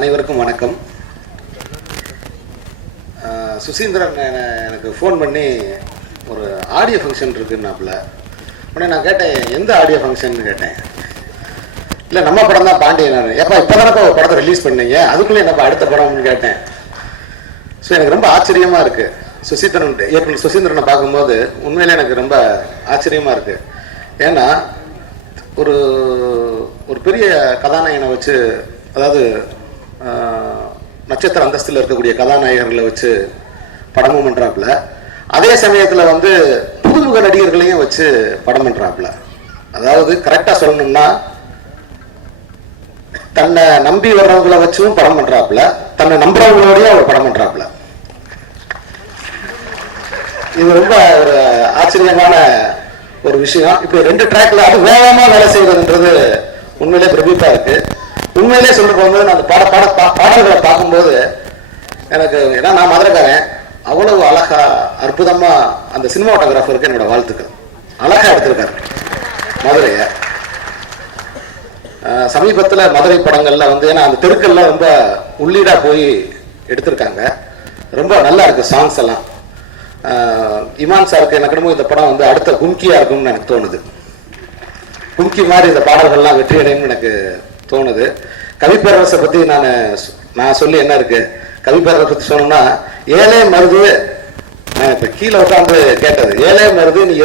அனைவருக்கும் வணக்கம். சுசீந்திரன் எனக்கு ஃபோன் பண்ணி ஒரு ஆடியோ ஃபங்க்ஷன் இருக்குன்னாப்புல. உடனே நான் கேட்டேன், எந்த ஆடியோ ஃபங்க்ஷன் கேட்டேன். இல்லை நம்ம படம் தான் பாண்டியன். எப்போ இப்போ தானப்பா ஒரு படத்தை ரிலீஸ் பண்ணீங்க, அதுக்குள்ளே என்னப்பா அடுத்த படம்னு கேட்டேன். ஸோ எனக்கு ரொம்ப ஆச்சரியமாக இருக்குது. இயக்குனர் சுசீந்திரனை பார்க்கும்போது உண்மையிலே எனக்கு ரொம்ப ஆச்சரியமாக இருக்குது. ஏன்னா ஒரு ஒரு பெரிய கதாநாயகனை வச்சு, அதாவது நட்சத்திர அந்தஸ்தில் இருக்கக்கூடிய கதாநாயகர்களை வச்சு படமும் பண்றாப்புல, அதே சமயத்துல புதுமுக நடிகர்களையும் வச்சு படம் பண்றாப்புல. அதாவது கரெக்டா சொல்லணும்னா, தன்னை நம்பி வர்றவங்களை வச்சும் படம் பண்றாப்புல, தன்னை நம்புறவங்களோடய அவர் படம் பண்றாப்புல. இது ரொம்ப ஒரு ஆச்சரியமான ஒரு விஷயம். இப்ப 2 ட்ராக்ல அது வேகமா வேலை செய்வதுன்றது உண்மையிலே பிரமிப்பா இருக்கு. உண்மையிலே சொல்ல போகும்போது நான் அந்த பாடல்களை பார்க்கும்போது எனக்கு, ஏன்னா நான் மதுரைக்காரன், அவ்வளவு அழகா அற்புதமா அந்த சினிமாட்டோகிராஃபருக்கு என்னோட வாழ்த்துக்கள். அழகா எடுத்திருக்காரு மதுரைய. சமீபத்தில் மதுரை படங்கள்ல ஏன்னா அந்த தெருக்கள்லாம் ரொம்ப உள்ளீடா போய் எடுத்திருக்காங்க. ரொம்ப நல்லா இருக்கு சாங்ஸ் எல்லாம். இமான் சாருக்கு எனக்கு இந்த படம் அடுத்த கும்கியா இருக்கும்னு எனக்கு தோணுது. கும்கி மாதிரி இந்த பாடல்கள்லாம் வெற்றி அடையும்னு எனக்கு தோணுது. கவிப்பேரரசை பத்தி நான் சொல்லி என்ன இருக்கு, கவிப்பேரரசை பத்தி சொன்னா, ஏழே மருது, நான் இப்ப கீழே உட்காந்து கேட்டது, ஏழே மருது நீ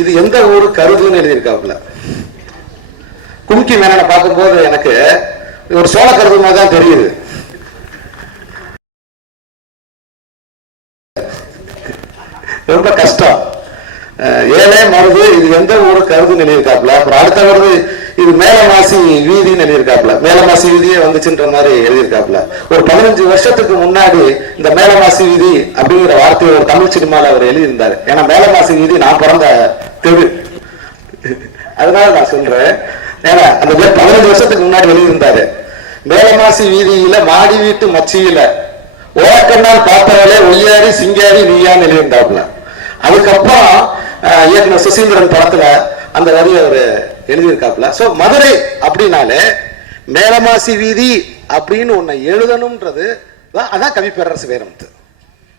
இது எந்த ஊரு கருதுன்னு எழுதியிருக்காப்புல. கும்கி மேன பார்க்கும்போது எனக்கு ஒரு சோழ கருது மாதிரி தான் தெரியுது. ரொம்ப கஷ்டம். ஏழே மருது இது எந்த ஊரு கருதுன்னு எழுதியிருக்காப்புல. அப்புறம் அடுத்த வருது இது மேலமாசி வீதின்னு எழுதியிருக்காப்புல. மேலமாசி வீதியே வந்துச்சுன்ற மாதிரி எழுதியிருக்காப்புல. ஒரு 15 வருஷத்துக்கு முன்னாடி இந்த மேலமாசி வீதி அப்படிங்கிற வார்த்தையை ஒரு தமிழ் சினிமால அவர் எழுதியிருந்தாரு. ஏன்னா மேலமாசி வீதி நான் பிறந்த தெரு, அதனால நான் சொல்றேன். ஏன்னா அந்த 15 வருஷத்துக்கு முன்னாடி எழுதியிருந்தாரு. மேலமாசி வீதியில மாடி வீட்டு மச்சியில ஓரக்கண்ணால் பார்த்தவளே ஒய்யாரி சிங்காரி நீயான்னு எழுதியிருந்தாப்புல. அதுக்கப்புறம் இயக்குனர் சுசீந்திரன் படத்துல அந்த வரி அவர் எழுதியிருக்காப்புல. சோ மதுரை அப்படின்னாலே மேலமாசி வீதி அப்படின்னு ஒன்ன எழுதணும்ன்றது அதான் கவிப்பேரரசு வைரமுத்து.